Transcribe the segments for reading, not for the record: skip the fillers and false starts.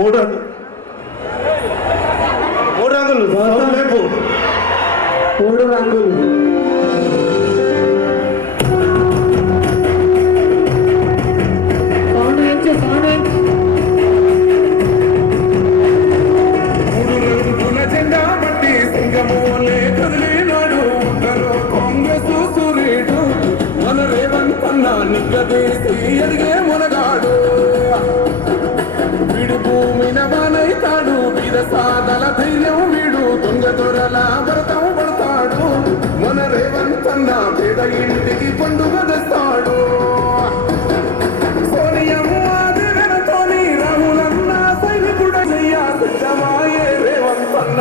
మూడు రంగులు లేపు 3 రంగులు ఎదిగే మునగాడు వీడు భూమిన వానైతాడు వీర సాధల ధైర్యం వీడు దొంగ దొరల వ్రతం పడతాడు మన రేవంతన్న పేద ఇంటికి పండుగ తెస్తాడు సోనియమ్మ దిగనతోని రాహులన్న సైనికుడ చెయ్య సిద్ధమాయే రేవంతన్న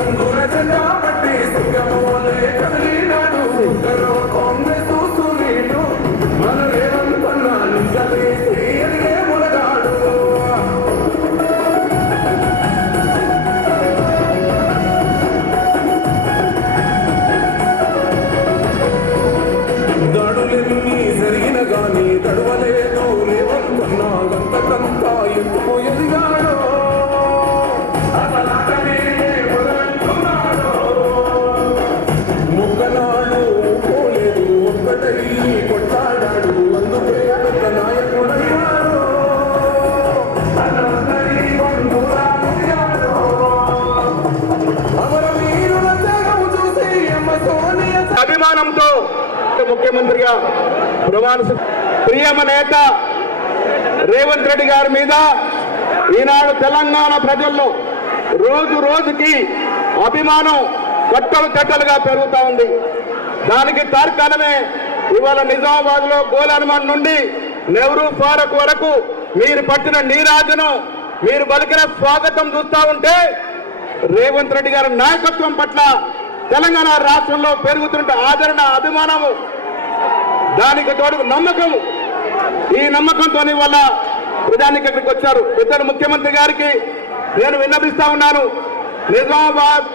రంగుల జెండా పట్టి సింగమోలే కదిలినాడు కాంగ్రెస్ సూర్యుడు మన రేవంతన్న ఎదిగే మునగాడు దాడులెన్ని జరిగిన గాని తడవలేదు రేవంతన్న గంతకంత ఎందుకు ఎదిగాడో ముక్కనాడు పోలేదు ఒక్కటై కొట్లాడాడు అందుకే పెద్ద నాయకుడయ్యాడు అమరవీరుల త్యాగం చూసి అమ్మ సోనియ అభిమానంతో ముఖ్యమంత్రిగా ప్రియమ నేత రేవంత్ రెడ్డి గారి మీద ఈనాడు తెలంగాణ ప్రజల్లో రోజు రోజుకి అభిమానం కట్టలు కట్టలుగా పెరుగుతా ఉంది. దానికి తార్కాణమే ఇవాళ నిజామాబాద్ లో గోల్ హనుమాన్ నుండి నెహ్రూ పార్క్ వరకు మీరు పట్టిన నీరాజను మీరు పలికిన స్వాగతం చూస్తా ఉంటే రేవంత్ రెడ్డి గారి నాయకత్వం పట్ల తెలంగాణ రాష్ట్రంలో పెరుగుతున్న ఆదరణ అభిమానము దానికి తోడు నమ్మకము ఈ నమ్మకంతో వల్ల ప్రజానికి ఇక్కడికి వచ్చారు. ఇద్దరు ముఖ్యమంత్రి గారికి నేను విన్నపిస్తా ఉన్నాను. నిజామాబాద్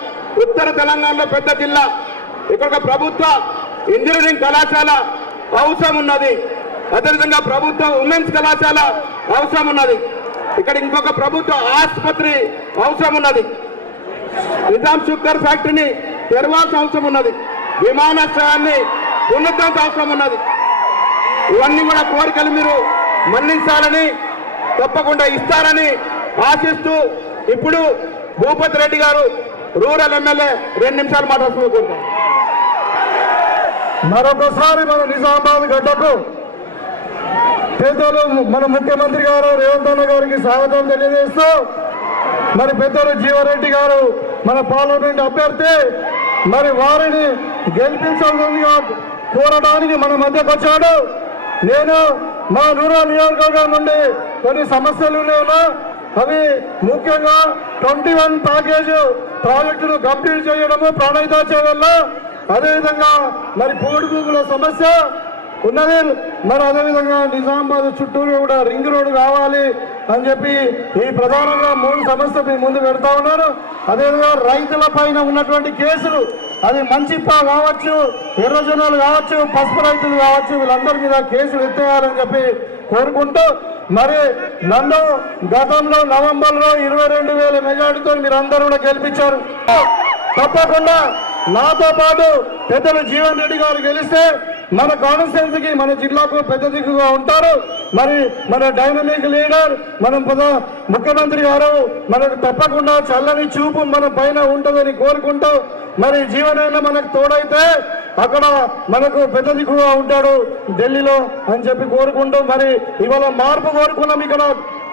ఉత్తర తెలంగాణలో పెద్ద జిల్లా, ఇక్కడ ఒక ప్రభుత్వ ఇంజనీరింగ్ కళాశాల అవసరం ఉన్నది. అదేవిధంగా ప్రభుత్వ ఉమెన్స్ కళాశాల అవసరం ఉన్నది. ఇక్కడ ఇంకొక ప్రభుత్వ ఆసుపత్రి అవసరం ఉన్నది. నిజాం షుగర్ ఫ్యాక్టరీని తెరవాల్సిన అవసరం ఉన్నది. విమానాశ్రయాన్ని ఉన్నతాల్సిన అవసరం ఉన్నది. ఇవన్నీ కూడా కోరికలు మీరు మన్నించాలని తప్పకుండా ఇస్తారని ఆశిస్తూ ఇప్పుడు భూపతి రెడ్డి గారు రూరల్ ఎమ్మెల్యే 2 నిమిషాలు మాట్లాడుకుంటాం. మరొకసారి మన నిజామాబాద్ గడ్డకు పెద్దలు మన ముఖ్యమంత్రి గారు రేవంత్ అన్న గారికి స్వాగతం తెలియజేస్తూ మరి పెద్దలు జీవారెడ్డి గారు మన పార్లమెంట్ అభ్యర్థి మరి వారిని గెలిపించాల్సిందిగా కోరడానికి మన మధ్యకు వచ్చాడు. నేను మా రూరల్ నియోజకవర్గం నుండి కొన్ని సమస్యలు ఉన్నాయన్నా అవి ముఖ్యంగా 21 ప్యాకేజ్ ప్రాజెక్టును కంప్లీట్ చేయడము ప్రాణహిత వల్ల అదేవిధంగా మరి పోడు భూముల సమస్య ఉన్నది. మరి అదేవిధంగా నిజామాబాద్ చుట్టూరు కూడా రింగ్ రోడ్డు కావాలి అని చెప్పి ఈ ప్రధానంగా 3 సమస్యలు మీ ముందు పెడతా ఉన్నారు. అదేవిధంగా రైతుల పైన ఉన్నటువంటి కేసులు అది మంచిప్ప కావచ్చు, ఎర్రజొన్నలు కావచ్చు, పసుపు రైతులు కావచ్చు, వీళ్ళందరి మీద కేసులు ఎత్తేయాలని చెప్పి కోరుకుంటూ మరి నన్ను గతంలో నవంబర్లో 22,000 మెజార్టీతో మీరు అందరూ కూడా గెలిపించారు. తప్పకుండా నాతో పాటు పెద్దలు జీవన్ రెడ్డి గారు గెలిస్తే మన కాన్స్టిట్యున్సీకి మన జిల్లాకు పెద్ద దిక్కుగా ఉంటారు. మరి మన డైనమిక్ లీడర్ మన ముఖ్యమంత్రి గారు మనకు తప్పకుండా చల్లని చూపు మన పైన ఉంటుందని కోరుకుంటూ మరి జీవనైనా మనకు తోడైతే అక్కడ మనకు పెద్ద దిక్కుగా ఉంటాడు ఢిల్లీలో అని చెప్పి కోరుకుంటూ మరి ఇవాళ మార్పు కోరుకున్నాం. ఇక్కడ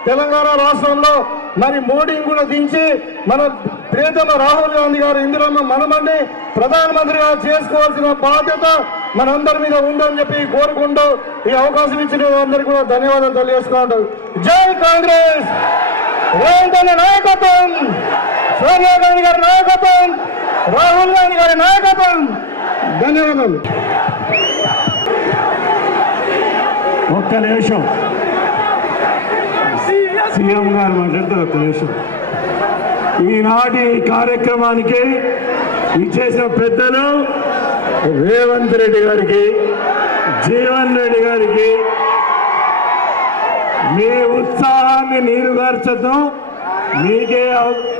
తెలంగాణ రాష్ట్రంలో మరి మోడీని కూడా దించి మన ప్రియతమ రాహుల్ గాంధీ గారు ఇందిరమ్మ మనమని ప్రధానమంత్రిగా చేసుకోవాల్సిన బాధ్యత మనందరి మీద ఉందని చెప్పి కోరుకుంటూ ఈ అవకాశం ఇచ్చిన అందరికీ కూడా ధన్యవాదాలు తెలియజేసుకుంటూ జై కాంగ్రెస్, రేవంత్ అన్న నాయకత్వం, సోనియా గాంధీ గారి నాయకత్వం, రాహుల్ గాంధీ గారి నాయకత్వం. ధన్యవాదాలు. ఒక్క నిమిషం సీఎం గారు మాట్లాడితే ఒక్క నిమిషం. ఈనాటి కార్యక్రమానికి ఇచ్చేసిన పెద్దలు రేవంత్ రెడ్డి గారికి, జీవన్ రెడ్డి గారికి మీ ఉత్సాహాన్ని కాలాన్ని నీరుగార్చొద్దాం. మీకే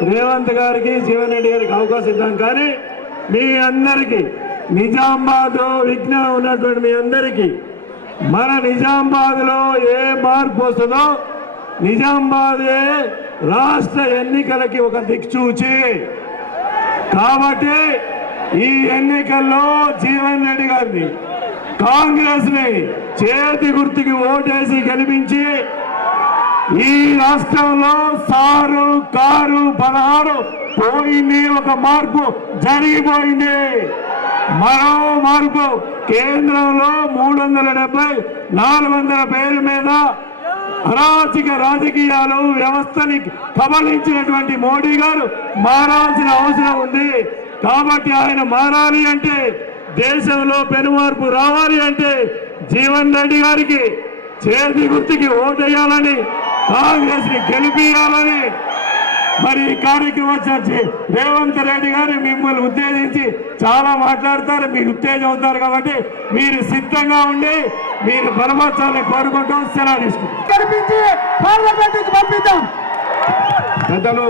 రేవంత్ గారికి జీవన్ రెడ్డి గారికి అవకాశం ఇద్దాం. కానీ మీ అందరికీ నిజామాబాద్ విజ్ఞానం ఉన్నటువంటి మీ అందరికీ మన నిజామాబాద్లో ఏ మార్పు వస్తుందో నిజామాబాదే రాష్ట్ర ఎన్నికలకి ఒక దిక్చూచి. కాబట్టి ఈ ఎన్నికల్లో జీవన్ రెడ్డి గారిని కాంగ్రెస్ ని చేతి గుర్తుకి ఓటేసి గెలిపించి ఈ రాష్ట్రంలో సారు కారు 16 పోయింది. ఒక మార్పు జరిగిపోయింది. మరో మార్పు కేంద్రంలో 370 400 పేర్ల మీద అరాచక రాజకీయాలు వ్యవస్థని కబలించినటువంటి మోడీ గారు మారాల్సిన అవసరం ఉంది. కాబట్టి ఆయన మారాలి అంటే, దేశంలో పెనుమార్పు రావాలి అంటే జీవన్ రెడ్డి గారికి చేతి గుర్తుకి ఓటేయాలని, కాంగ్రెస్ ని గెలిపియాలని మరి ఈ కార్యక్రమం వచ్చి రేవంత్ రెడ్డి గారు మిమ్మల్ని ఉత్తేజించి చాలా మాట్లాడతారు. మీరు ఉత్తేజం అవుతారు. కాబట్టి మీరు సిద్ధంగా ఉండి మీరు బలపరచాలని కోరుకుంటూ సెలవు తీసుకుంటాం. పెద్దలు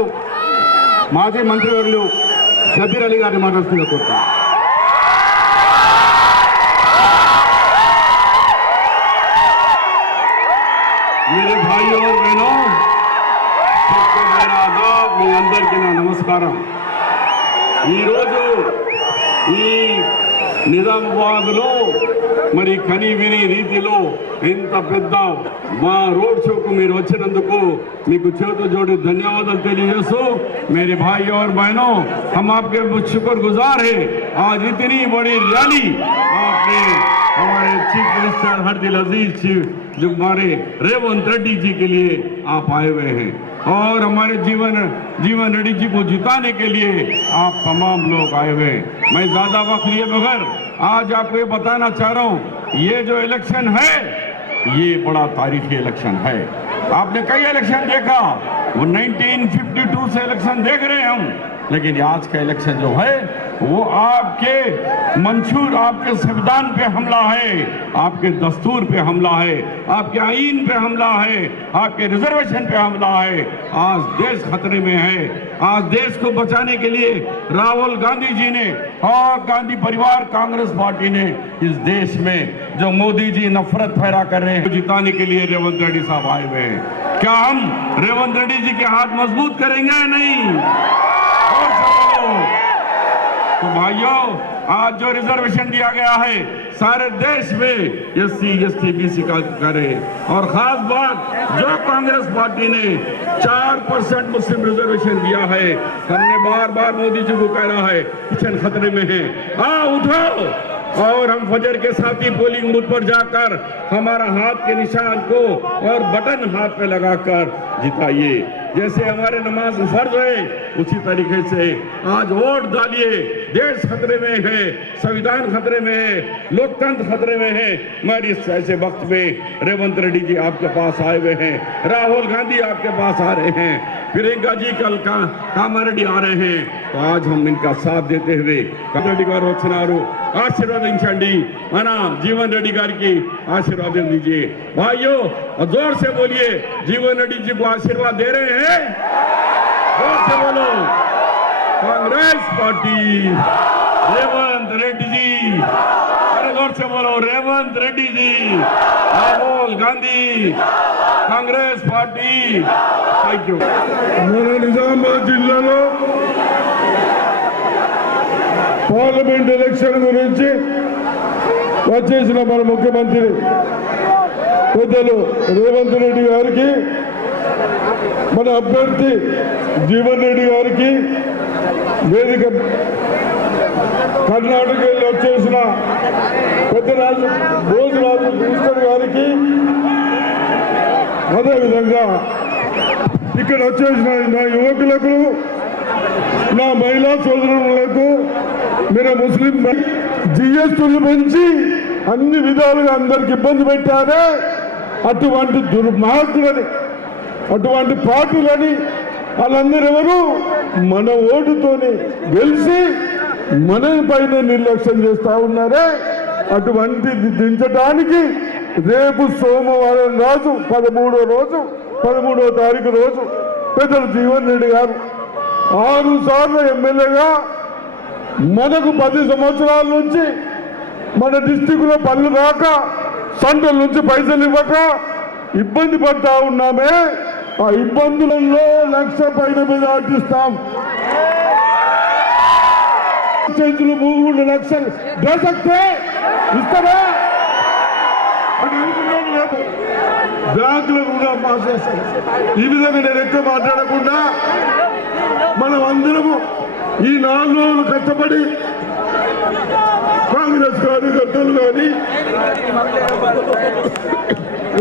మాజీ మంత్రివర్యులు షబీర్ అలీ గారిని మాట్లాడుతున్న కోరుతాం. मेरे भाइयों और बहनों, सबको मेरा आदाब, మీ అందరికీ నా నమస్కారం. ఈరోజు ఈ నిజామాబాద్లో మరి కని విని రీతిలో ఇంత పెద్ద మా రోడ్ షోకు మీరు వచ్చినందుకు మీకు చేతులు జోడి ధన్యవాదాలు తెలియజేస్తూ, मेरे भाइयों और बहनों, हम आपके शुक्रगुजार हैं. आज इतनी बड़ी रैली आपने हमारे चीफ मिनिस्टर हरदिल अजीज चीफ जो हमारे रेवंत रेड्डी जी के लिए आप आए हुए हैं और हमारे जीवन रेड्डी जी को जिताने के लिए आप तमाम लोग आए हुए हैं. मैं ज्यादा वक्त लिए बगैर आज आपको ये बताना चाह रहा हूँ, ये जो इलेक्शन है ये बड़ा तारीखी इलेक्शन है. आपने कई इलेक्शन देखा, वो 1952 से इलेक्शन देख रहे हैं हम, लेकिन आज का इलेक्शन जो है वो आपके मंशूर, आपके संविधान पे हमला है, आपके दस्तूर पे हमला है, आपके आईन पे हमला है, आपके रिजर्वेशन पे हमला है. आज देश खतरे में है. आज देश को बचाने के लिए राहुल गांधी जी ने और गांधी परिवार कांग्रेस पार्टी ने इस देश में जो मोदी जी नफरत फैला कर रहे हैं, जिताने के लिए रेवंत रेड्डी साहब आए हुए हैं. क्या हम रेवंत रेड्डी जी के हाथ मजबूत करेंगे? नहीं. तो भाइयों, आज जो रिजर्वेशन दिया गया है सारे देश में SC ST BC का करे, और खास बात जो कांग्रेस पार्टी ने 4% मुस्लिम रिजर्वेशन दिया है, हमने बार बार मोदी जी को कह रहा है किचन खतरे में है. उठाओ और हम फजर के साथ ही पोलिंग बूथ पर जाकर हमारा हाथ के निशान को और बटन हाथ पे लगाकर जिताइए. जैसे हमारे नमाज फर्ज है उसी तरीके से आज वोट डालिए. देश खतरे में है, संविधान खतरे में है, लोकतंत्र खतरे में है. मगर इस ऐसे वक्त में रेवंत रेड्डी जी आपके पास आए हुए हैं, राहुल गांधी आपके पास आ रहे हैं, प्रियंका जी कल कामारेड्डी आ रहे हैं. तो आज हम इनका साथ देते हुए कामारेड्डी गाరు వచ్చినారు, ఆశీర్వదించండి. మన జీవన్ రెడ్డి గారికి ఆశీర్వాదం दीजिए. भाइयों जोर से बोलिए, जीवन रेड्डी जी को आशीर्वाद दे रहे हैं. जोर से बोलो, कांग्रेस पार्टी रेवंत रेड्डी जी. अरे जोर से बोलो, Revanth Reddy ji, Rahul Gandhi, Congress party. Thank you. మన నిజామాబాద్ జిల్లాలో పార్లమెంట్ ఎలక్షన్ గురించి వచ్చేసిన మన ముఖ్యమంత్రి పెద్దలు రేవంత్ రెడ్డి గారికి, మన అభ్యర్థి జీవన్ రెడ్డి గారికి, వేదిక కర్ణాటక వెళ్ళి వచ్చేసిన పెద్దరాజు భోజరాజు మినిస్టర్ గారికి, అదేవిధంగా ఇక్కడ వచ్చేసిన నా యువకులకు, నా మహిళా సోదరులకు, మీరు ముస్లిం జిఎస్టీలు పెంచి అన్ని విధాలుగా అందరికి ఇబ్బంది పెట్టారే, అటువంటి దుర్మార్గులని, అటువంటి పార్టీలని వాళ్ళందరూ ఎవరు మన ఓటుతోని గెలిచి మన పైన నిర్లక్ష్యం చేస్తా ఉన్నారే. అటువంటిది దించడానికి రేపు సోమవారం రోజు 13వ రోజు 13వ తారీఖు రోజు పెద్దలు జీవన్ రెడ్డి గారు 6 సార్లు ఎమ్మెల్యేగా మనకు 10 సంవత్సరాల నుంచి మన డిస్టిక్లో పనులు రాక సంఘం నుంచి పైసలు ఇవ్వక ఇబ్బంది పడతా ఉన్నామే. ఆ ఇబ్బందులలో 1,00,000 పైన మెజార్టీ ఇస్తాం. 3 లక్షలు దేశక్తే ఇస్తారా అని అనుకున్నాను. లేదు బ్యాంకులో కూడా మాసేస్తాను. ఈ విధంగా నేను ఎక్కువ మాట్లాడకుండా మనం అందరము ఈ 4 రోజులు కష్టపడి కాంగ్రెస్ కార్యకర్తలు కానీ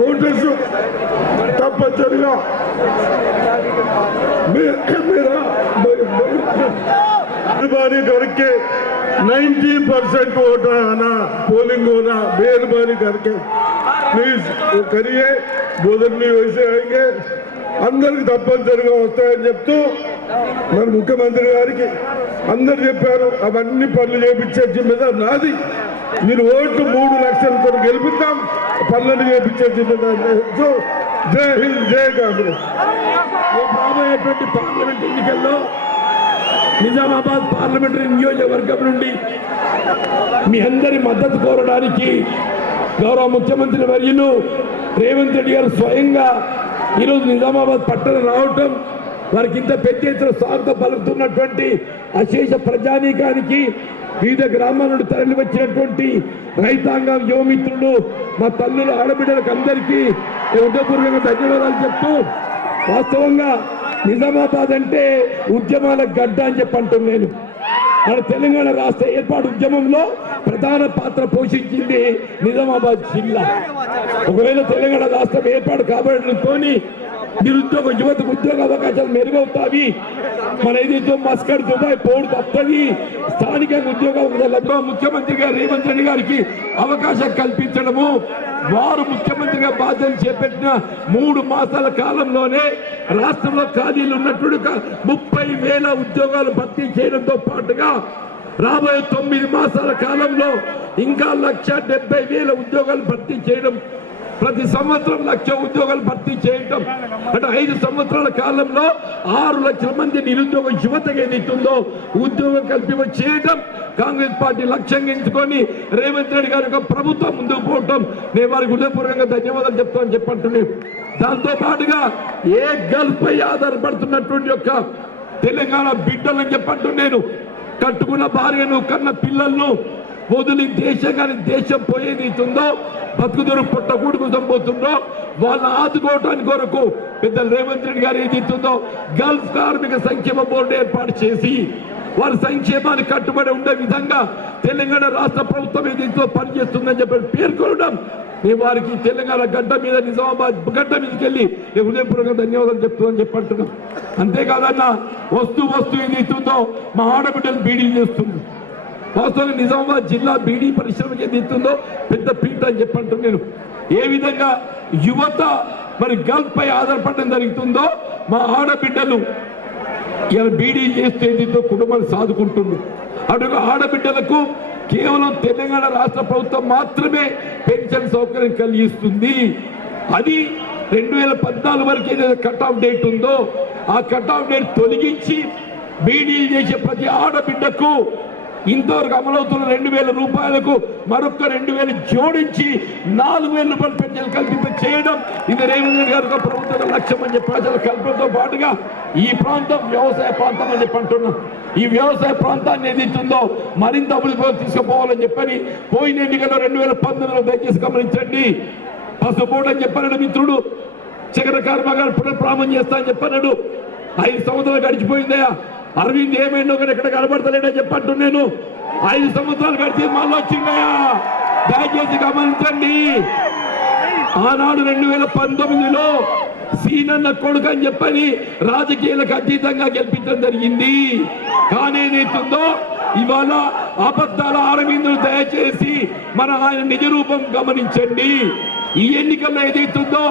ఓటర్స్ తప్పనిసరిగా मेहरबानी करके 90% वोट आना पोलिंग होना मेहरबानी करके प्लीज करिए. बोधनी वैसे आएंगे అందరికి తప్పనిసరిగా వస్తాయని చెప్తూ మన ముఖ్యమంత్రి గారికి అందరు చెప్పారు. అవన్నీ పనులు చేపించే జిమ్మేదారు నాది. మీరు ఓట్లు 3 లక్షలతో గెలిపిద్దాం, పనులను చేపించే జిమ్మేదారు. జై హింద్, జై కాంగ్రెస్. రాబోయేటువంటి పార్లమెంట్ ఎన్నికల్లో నిజామాబాద్ పార్లమెంటరీ నియోజకవర్గం నుండి మీ అందరి మద్దతు కోరడానికి గౌరవ ముఖ్యమంత్రి వర్యులు రేవంత్ రెడ్డి గారు స్వయంగా ఈరోజు నిజామాబాద్ పట్టణం రావటం, వారికి ఇంత పెద్ద ఎత్తున స్వాగతం పలుకుతున్నటువంటి అశేష ప్రజానీకానికి, వివిధ గ్రామాల నుండి తరలి వచ్చినటువంటి రైతాంగం, యువమిత్రులు, మా తల్లులు, ఆడబిడ్డలకు అందరికీ హృదయపూర్వకంగా ధన్యవాదాలు చెప్తూ, వాస్తవంగా నిజామాబాద్ అంటే ఉద్యమాల గడ్డ అని చెప్పంటున్నాను నేను. మన తెలంగాణ రాష్ట్ర ఏర్పాటు ఉద్యమంలో ప్రధాన పాత్ర పోషించింది నిజామాబాద్ జిల్లా. ఒకవేళ తెలంగాణ రాష్ట్రం ఏర్పాటు కాబడుతోని నిరుద్యోగ యువతకు ఉద్యోగ అవకాశాలు మెరుగవుతాయి. మన ఏదైతే మస్కట్, దుబాయ్ పోడు తప్పది. స్థానికంగా ఉద్యోగ అవకాశాలు ముఖ్యమంత్రి గారు రేవంత్ రెడ్డి గారికి అవకాశం కల్పించడము, వారు ముఖ్యమంత్రిగా బాధ్యతలు చేపట్టిన 3 మాసాల కాలంలోనే రాష్ట్రంలో ఖాళీలు ఉన్నటువంటి 30,000 ఉద్యోగాలు భర్తీ చేయడంతో పాటుగా రాబోయే 9 మాసాల కాలంలో ఇంకా 1,70,000 ఉద్యోగాలు భర్తీ చేయడం, ప్రతి సంవత్సరం 1,00,000 ఉద్యోగాలు భర్తీ చేయడం అంటే 5 సంవత్సరాల కాలంలో 6 లక్షల మంది నిరుద్యోగ యువతగా ఏదైతుందో ఉద్యోగం కల్పింప చేయడం కాంగ్రెస్ పార్టీ లక్ష్యంగా ఎంచుకొని రేవంత్ రెడ్డి గారి ప్రభుత్వం ముందుకు పోవటం నేను వారికి హృదయపూర్వకంగా ధన్యవాదాలు చెప్తామని చెప్పంటున్నాను. దాంతో పాటుగా ఏ గల్ఫ్ పై ఆధారపడుతున్నటువంటి యొక్క తెలంగాణ బిడ్డలని చెప్పంటున్నాను. కట్టుకున్న భార్యను, కన్న పిల్లలను వదిలి దేశం కానీ దేశం పోయేది ఉందో, బతుకుదొరు పుట్టకూడు కోసం పోతుందో వాళ్ళని ఆదుకోవటానికి కొరకు పెద్దలు రేవంత్ రెడ్డి గారు ఏదైతుందో గల్ఫ్ కార్మిక సంక్షేమ బోర్డు ఏర్పాటు చేసి వారి సంక్షేమాన్ని కట్టుబడి ఉండే విధంగా తెలంగాణ రాష్ట్ర ప్రభుత్వం ఏదైతే పనిచేస్తుందని చెప్పి పేర్కొనడం మేము వారికి తెలంగాణ గడ్డ మీద, నిజామాబాద్ గడ్డ మీదకి వెళ్ళి నేను హృదయపూర్వకంగా ధన్యవాదాలు చెప్తుందని చెప్పంటున్నాం. అంతేకాదన్నా వస్తూ ఏదైతుందో మా ఆడబిడ్డలు బీడీలు చేస్తుంది. వాస్తవంగా నిజామాబాద్ జిల్లా బీడీ పరిశ్రమకి ఏదైతుందో పెద్ద పీట అని చెప్పంటున్నాను నేను. ఏ విధంగా యువత మరి గల్ఫ్ పై ఆధారపడడం జరుగుతుందో మా ఆడబిడ్డలు ఇలా బీడీ చేస్తే ఏదైతే కుటుంబాన్ని సాదుకుంటుంది. అటు ఆడబిడ్డలకు కేవలం తెలంగాణ రాష్ట్ర ప్రభుత్వం మాత్రమే పెన్షన్ సౌకర్యం కలిగిస్తుంది. అది 2014 వరకు ఏదైతే కట్ ఆఫ్ డేట్ ఉందో ఆ కట్ ఆఫ్ డేట్ తొలగించి బీడీలు చేసే ప్రతి ఆడబిడ్డకు ఇంతవరకు అమలవుతున్న 2,000 రూపాయలకు మరొక 2,000 జోడించి 4,000 రూపాయలు పెన్షన్ కల్పింప చేయడం ఇది రేవంత్ రెడ్డి గారి ప్రభుత్వ లక్ష్యం అని చెప్పి ప్రజల కల్పనతో పాటుగా ఈ ప్రాంతం వ్యవసాయ ప్రాంతం అని చెప్పి అంటున్నాం. ఈ వ్యవసాయ ప్రాంతాన్ని ఏదైతుందో మరింత అభివృద్ధి తీసుకుపోవాలని చెప్పని పోయిన ఎన్నికల్లో 2019లో దయచేసి గమనించండి. పసుపోటు అని చెప్పాడు మిత్రుడు, చక్కెర కర్మాగారం పునఃప్రారంభం చేస్తా అని చెప్పన్నాడు. 5 సంవత్సరాలు గడిచిపోయిందయా. అరవింద్ ఏమైందో కానీ ఎక్కడ కనబడతలేడని చెప్పంటున్నాను. 5 సంవత్సరాలు గడిచి మళ్ళీ వచ్చిందయా. దయచేసి గమనించండి. ఆనాడు 2019లో సీనన్న కొడుకు అని చెప్పని రాజకీయాలకు అతీతంగా గెలిపించడం జరిగింది. కానీ ఏదైతుందో ఇవాళ అబద్ధాల అరవిందులు దయచేసి మన ఆయన నిజ రూపం గమనించండి. ఈ ఎన్నికల్లో ఏదైతుందో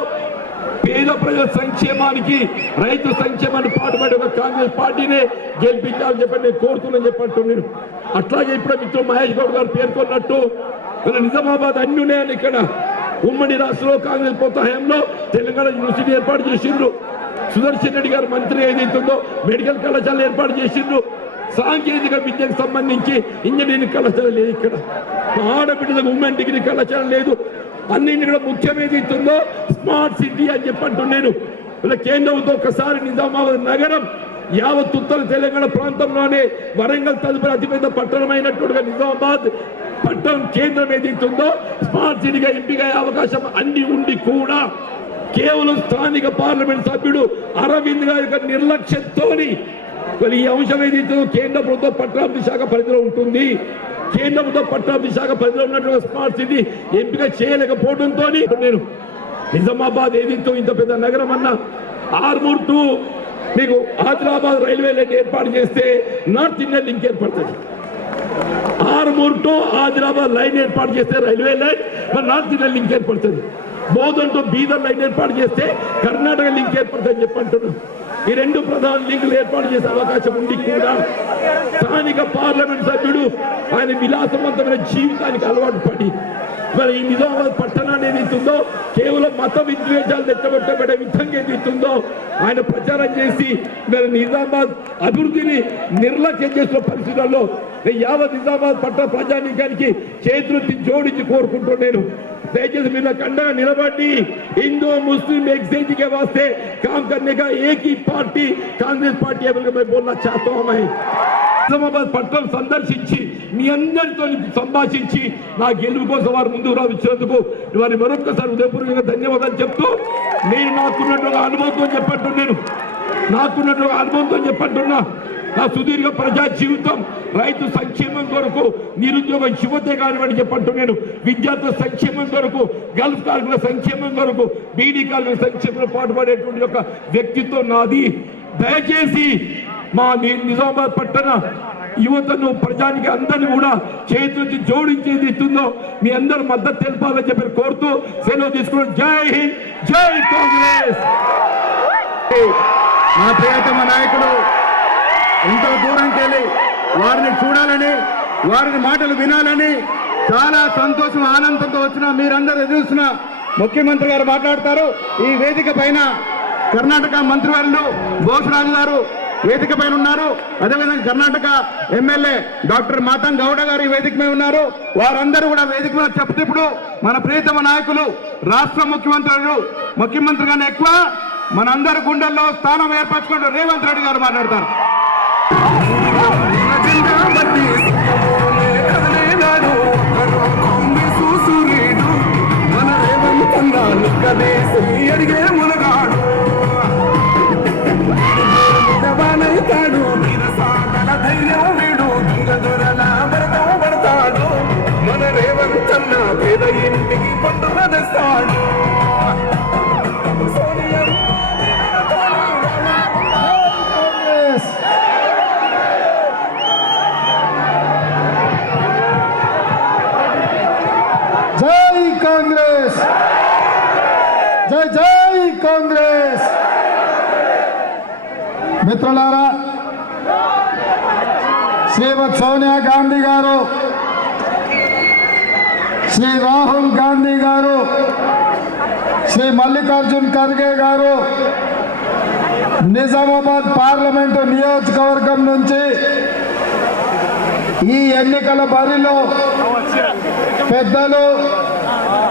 పేద ప్రజల సంక్షేమానికి, రైతు సంక్షేమాన్ని పాటుపడి ఒక కాంగ్రెస్ పార్టీనే గెలిపించాలని చెప్పి నేను కోరుతున్నాను చెప్పంటున్నాను. అట్లాగే ఇప్పుడు మిత్రుడు మహేష్ గౌడ్ గారు పేర్కొన్నట్టు నిజామాబాద్ అన్ని ఉన్నాయని ఇక్కడ ఉమ్మడి రాష్ట్రంలో కాంగ్రెస్ ప్రభుత్వ హయాంలో తెలంగాణ యూనివర్సిటీ ఏర్పాటు చేసిండ్రు. సుదర్శన్ రెడ్డి గారు మంత్రి ఏదైతుందో మెడికల్ కళాశాల ఏర్పాటు చేసిండ్రు. సాంకేతిక విద్యకు సంబంధించి ఇంజనీరింగ్ కళాశాల లేదు. ఇక్కడ ఆడబిడ్డలకు ఉమెన్ డిగ్రీ కళాశాల లేదు. అన్నింటి కూడా ముఖ్యం ఏదైతుందో స్మార్ట్ సిటీ అని చెప్పంటున్నాను. ఇలా కేంద్రంతో ఒకసారి నిజామాబాద్ నగరం యావత్ ఉత్తర తెలంగాణ ప్రాంతంలోనే వరంగల్ తదుపరి అతిపెద్ద పట్టణమైనట్టుగా నిజామాబాద్ పట్టణం కేంద్రం ఏదైతుందో స్మార్ట్ సిటీగా ఎంపిక అవకాశం అన్ని ఉండి కూడా కేవలం స్థానిక పార్లమెంట్ సభ్యుడు అరవింద్ గారి యొక్క నిర్లక్ష్యంతో మరి ఈ అంశం ఏదైతుందో కేంద్ర ప్రభుత్వ పట్టణాభివృద్ధి శాఖ పరిధిలో ఉంటుంది. కేంద్ర ప్రభుత్వ పట్టణాభివృద్ధి శాఖ పరిధిలో ఉన్నటువంటి స్మార్ట్ సిటీ ఎంపిక చేయలేకపోవడంతో నేను నిజామాబాద్ ఏదైతే ఇంత పెద్ద నగరం అన్న ఆర్మూర్ టు మీకు ఆదిలాబాద్ రైల్వే లైన్ ఏర్పాటు చేస్తే నార్త్ ఇండియన్ లింక్ ఏర్పడుతుంది. ఆర్మూర్ టు ఆదిలాబాద్ లైన్ ఏర్పాటు చేస్తే రైల్వే లైన్ మరి నార్త్ ఇండియన్ లింక్ ఏర్పడుతుంది. బోధన్ టు బీదర్ లైన్ ఏర్పాటు చేస్తే కర్ణాటక లింక్ ఏర్పడుతుందని చెప్పంటున్నాను. ఈ రెండు ప్రధాన లింకులు ఏర్పాటు చేసే అవకాశం ఉండి కూడా స్థానిక పార్లమెంట్ సభ్యుడు ఆయన విలాసవంతమైన జీవితానికి అలవాటు పడి మరి ఈ నిజామాబాద్ పట్టణాన్ని ఏదైతుందో కేవలం మత విద్వేషాలు తెచ్చగొట్టబడే విధంగా ఏదైతుందో ఆయన ప్రచారం చేసి మరి నిజామాబాద్ అభివృద్ధిని నిర్లక్ష్యం చేసిన పరిస్థితుల్లో యావత్ నిజామాబాద్ పట్టణ ప్రజానీకానికి చేతులెత్తి జోడించి కోరుకుంటున్నాను. దయచేసి మీరు అండగా నిలబడి हिंदू मुस्लिम एक साथ के वास्ते काम करने का एक ही पार्टी कांग्रेस पार्टी है बोलकर मैं बोलना चाहता हूं. मैं నిజామాబాద్ పట్టణం సందర్శించి మీ అందరితో సంభాషించి నా గెలుపు కోసం వారు ముందుకు రావించినందుకు వారి మరొకసారి హృదయపూర్వకంగా ధన్యవాదాలు చెప్తూ నేను నాకున్నటువంటి అనుభవంతో చెప్పంటున్నా నా సుదీర్ఘ ప్రజా జీవితం రైతు సంక్షేమం కొరకు నిరుద్యోగ యువతే కానివ్వండి చెప్పంటున్నాను. విద్యార్థుల సంక్షేమం కొరకు గల్ఫ్ కార్మికుల సంక్షేమం కొరకు బీడీ కార్మికుల సంక్షేమంలో పాటుపడేటువంటి ఒక వ్యక్తిత్వం నాది. దయచేసి మా నిజామాబాద్ పట్టణ యువతను ప్రజానికి అందరినీ కూడా చేతులకి జోడించేది ఇస్తుందో మీ అందరూ మద్దతు తెలపాలని చెప్పి కోరుతూ సెలవు తీసుకున్నాను. జై హింద్, జై కాంగ్రెస్. మా ప్రియతమ నాయకుడు ఎంతో దూరంకి వెళ్ళి వారిని చూడాలని వారిని మాటలు వినాలని చాలా సంతోషం ఆనందంతో వచ్చిన మీరందరూ ఎదురుస్తున్న ముఖ్యమంత్రి గారు మాట్లాడతారు. ఈ వేదిక పైన కర్ణాటక మంత్రివర్యులు బోసరాజు గారు వేదిక పైన ఉన్నారు. అదేవిధంగా కర్ణాటక ఎమ్మెల్యే డాక్టర్ మాతంగ్ గౌడ గారు ఈ వేదిక మీద ఉన్నారు. వారందరూ కూడా వేదిక మీద చెప్తే ఇప్పుడు మన ప్రియతమ నాయకులు రాష్ట్ర ముఖ్యమంత్రి గారిని ఎక్కువ మనందరి గుండెల్లో స్థానం ఏర్పరచుకుంటూ రేవంత్ రెడ్డి గారు మాట్లాడతారు. అడిగే మునగాడు ధైర్యం వీడు దొంగ దొరల భరతం పడతాడు. మన రేవంత్ అన్న పేద ఇంటికి పండుగ తెస్తాడు. జై కాంగ్రెస్, జై జై కాంగ్రెస్. మిత్రులారా, శ్రీమతి సోనియా గాంధీ గారు, శ్రీ రాహుల్ గాంధీ గారు, శ్రీ మల్లికార్జున్ ఖర్గే గారు నిజామాబాద్ పార్లమెంటు నియోజకవర్గం నుంచి ఈ ఎన్నికల బరిలో పెద్దలు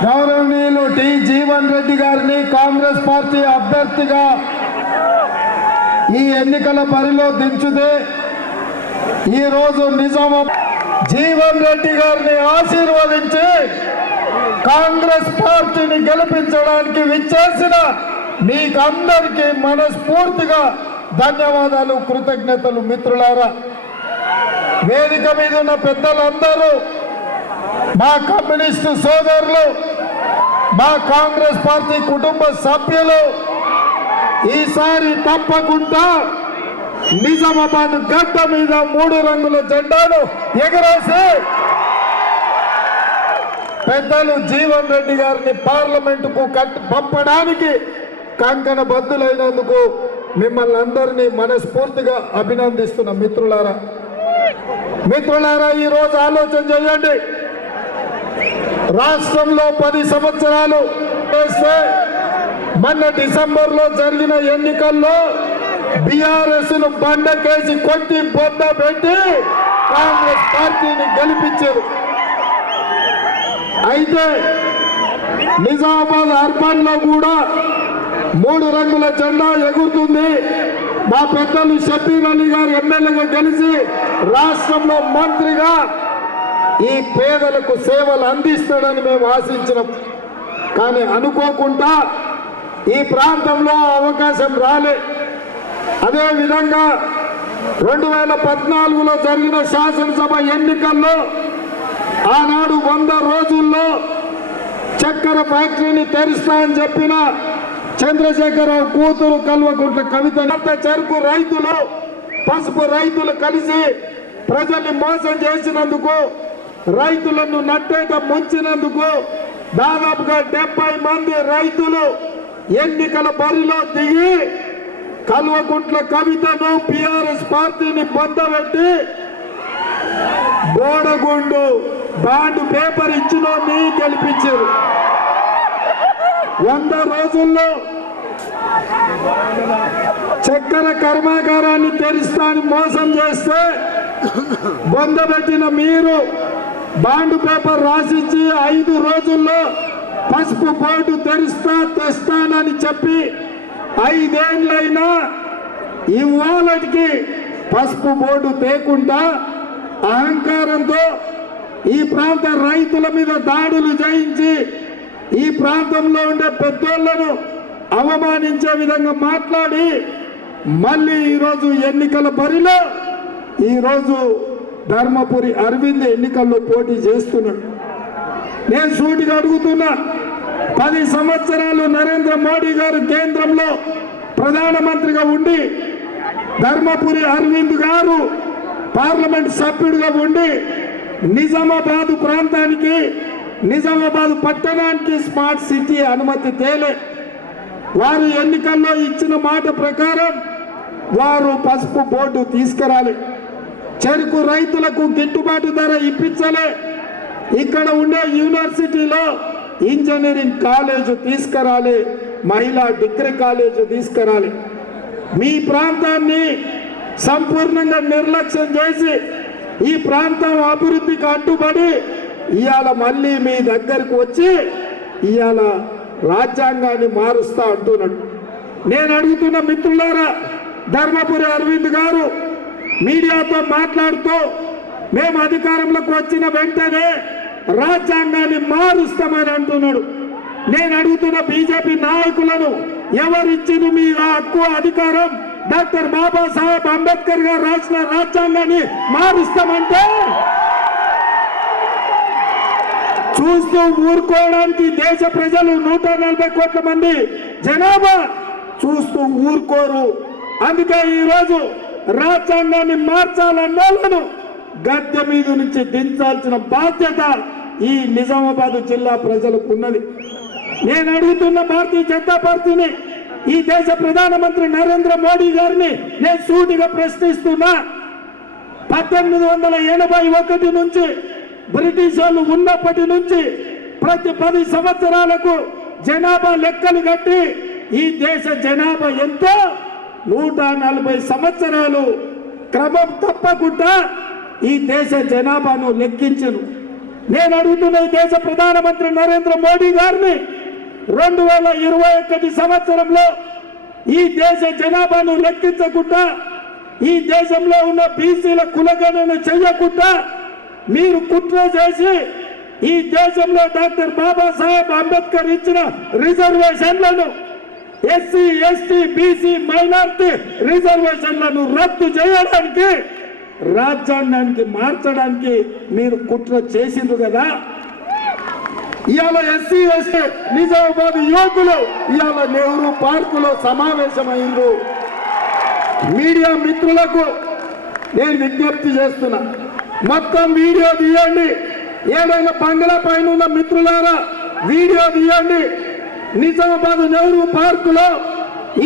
గౌరవనీయులు టి జీవన్ రెడ్డి గారిని కాంగ్రెస్ పార్టీ అభ్యర్థిగా ఈ ఎన్నికల బరిలో దించుతే ఈరోజు నిజామాబాద్ జీవన్ రెడ్డి గారిని ఆశీర్వదించి కాంగ్రెస్ పార్టీని గెలిపించడానికి విచ్చేసిన మీకందరికీ మనస్ఫూర్తిగా ధన్యవాదాలు, కృతజ్ఞతలు. మిత్రులారా, వేదిక మీద ఉన్న పెద్దలందరూ, మా కమ్యూనిస్టు సోదరులు, మా కాంగ్రెస్ పార్టీ కుటుంబ సభ్యులు, ఈసారి తప్పకుండా నిజామాబాద్ గడ్డ మీద 3 రంగుల జెండాను ఎగరేసి పెద్దలు జీవన్ రెడ్డి గారిని పార్లమెంటుకు పంపడానికి కంకణ బద్దులైనందుకు మిమ్మల్ని అందరినీ మనస్ఫూర్తిగా అభినందిస్తున్న మిత్రులారా, ఈరోజు ఆలోచన చేయండి. రాష్ట్రంలో 10 సంవత్సరాలు చేస్తే మొన్న డిసెంబర్లో జరిగిన ఎన్నికల్లో బీఆర్ఎస్ ను బండకేసి కొట్టి బొంద పెట్టి కాంగ్రెస్ పార్టీని గెలిపించారు. అయితే నిజామాబాద్ అర్బన్ లో కూడా 3 రంగుల జెండా ఎగురుతుంది. మా పెద్దలు షబీర్ అలీ గారు ఎమ్మెల్యేగా గెలిచి రాష్ట్రంలో మంత్రిగా ఈ పేదలకు సేవలు అందిస్తాడని మేము ఆశించినాం. కానీ అనుకోకుండా ఈ ప్రాంతంలో అవకాశం రాలే. అదేవిధంగా 2014లో జరిగిన శాసనసభ ఎన్నికల్లో ఆనాడు 100 రోజుల్లో చక్కెర ఫ్యాక్టరీని తెరుస్తా అని చెప్పిన చంద్రశేఖరరావు కూతురు కల్వకుంట్ల కవిత చెరుకు రైతులు, పసుపు రైతులు కలిసి ప్రజల్ని మోసం చేసినందుకు, రైతులను నట్టేట ముంచినందుకు దాదాపుగా 70 మంది రైతులు ఎన్నికల బరిలో దిగి కల్వకుంట్ల కవితను టిఆర్ఎస్ పార్టీని పొందబెట్టి బోడగుండు బాండ్ పేపర్ ఇచ్చినోని గెలిపించారు. 100 రోజుల్లో చక్కెర కర్మాగారాన్ని తెరుస్తాని మోసం చేస్తే పొందబెట్టిన మీరు బాండ్ పేపర్ రాసిచ్చి 5 రోజుల్లో పసుపు బోర్డు తెస్తానని చెప్పి 5 ఏళ్ళైనా ఇవాళకి పసుపు బోర్డు తేకుండా అహంకారంతో ఈ ప్రాంత రైతుల మీద దాడులు చేయించి ఈ ప్రాంతంలో ఉండే పెద్దోళ్లను అవమానించే విధంగా మాట్లాడి మళ్ళీ ఈరోజు ఎన్నికల బరిలో ఈరోజు ధర్మపురి అరవింద్ ఎన్నికల్లో పోటీ చేస్తున్నాడు. నేను సూటిగా అడుగుతున్నా, 10 సంవత్సరాలు నరేంద్ర మోడీ గారు కేంద్రంలో ప్రధానమంత్రిగా ఉండి ధర్మపురి అరవింద్ గారు పార్లమెంట్ సభ్యుడిగా ఉండి నిజామాబాద్ ప్రాంతానికి, నిజామాబాద్ పట్టణానికి స్మార్ట్ సిటీ అనుమతి తేలే. వారు ఎన్నికల్లో ఇచ్చిన మాట ప్రకారం వారు పసుపు బోర్డు తీసుకురాలి, చెరుకు రైతులకు గిట్టుబాటు ధర ఇప్పించలే, ఇక్కడ ఉండే యూనివర్సిటీలో ఇంజనీరింగ్ కాలేజ్ తీసుకురాలి, మహిళా డిగ్రీ కాలేజ్ తీసుకురాలి. మీ ప్రాంతాన్ని సంపూర్ణంగా నిర్లక్ష్యం చేసి ఈ ప్రాంతం అభివృద్ధికి అడ్డుపడి ఇవాళ మళ్ళీ మీ దగ్గరకు వచ్చి ఇవాళ రాజ్యాంగాన్ని మారుస్తా అంటున్నాడు. నేను అడుగుతున్న మిత్రులారా, ధర్మపురి అరవింద్ గారు మీడియాతో మాట్లాడుతూ మేము అధికారంలోకి వచ్చిన వెంటనే రాజ్యాంగాన్ని మారుస్తామని అంటున్నాడు. నేను అడుగుతున్న బీజేపీ నాయకులను, ఎవరిచ్చింది మీ హక్కు అధికారం? డాక్టర్ బాబాసాహెబ్ అంబేద్కర్ గారు రాసిన రాజ్యాంగాన్ని మారుస్తామంటే చూస్తూ ఊరుకోవడానికి దేశ ప్రజలు 140 కోట్ల మంది జనాభా చూస్తూ ఊరుకోరు. అందుకే ఈరోజు రాజ్యాంగాన్ని మార్చాలన్నోళ్ళను గద్దె మీద నుంచి దించాల్సిన బాధ్యత ఈ నిజామాబాద్ జిల్లా ప్రజలకు ఉన్నది. నేను అడుగుతున్న భారతీయ జనతా పార్టీని, ఈ దేశ ప్రధానమంత్రి నరేంద్ర మోడీ గారిని నేను సూటిగా ప్రశ్నిస్తున్నా. 1881 నుంచి బ్రిటిష్ వాళ్ళు ఉన్నప్పటి నుంచి ప్రతి 10 సంవత్సరాలకు జనాభా లెక్కలు కట్టి ఈ దేశ జనాభా ఎంతో 140 సంవత్సరాలు క్రమం తప్పకుండా ఈ దేశ జనాభాను లెక్కించను. నేను అడుగుతున్న ఈ దేశ ప్రధానమంత్రి నరేంద్ర మోడీ గారిని 2021 సంవత్సరంలో ఈ దేశ జనాభాను లెక్కించకుండా, ఈ దేశంలో ఉన్న బీసీల కులగణన చేయకుండా మీరు కుట్ర చేసి ఈ దేశంలో డాక్టర్ బాబాసాహెబ్ అంబేద్కర్ ఇచ్చిన రిజర్వేషన్లను, ఎస్సీ ఎస్టీ బీసీ మైనారిటీ రిజర్వేషన్లను రద్దు చేయడానికి, రాజ్యాంగానికి మార్చడానికి మీరు కుట్ర చేసిండ్రు కదా. ఇవాళ ఎస్సీ ఎస్టీ నిజామాబాద్ యువకులు ఇవాళ నెహ్రూ పార్కులో సమావేశమైండ్రు. మీడియా మిత్రులకు నేను విజ్ఞప్తి చేస్తున్నా, మొత్తం వీడియో తీయండి. ఏదైనా బంగ్లా పైన ఉన్న మిత్రులారా వీడియో తీయండి. నిజామాబాద్ నెహ్రూ పార్కులో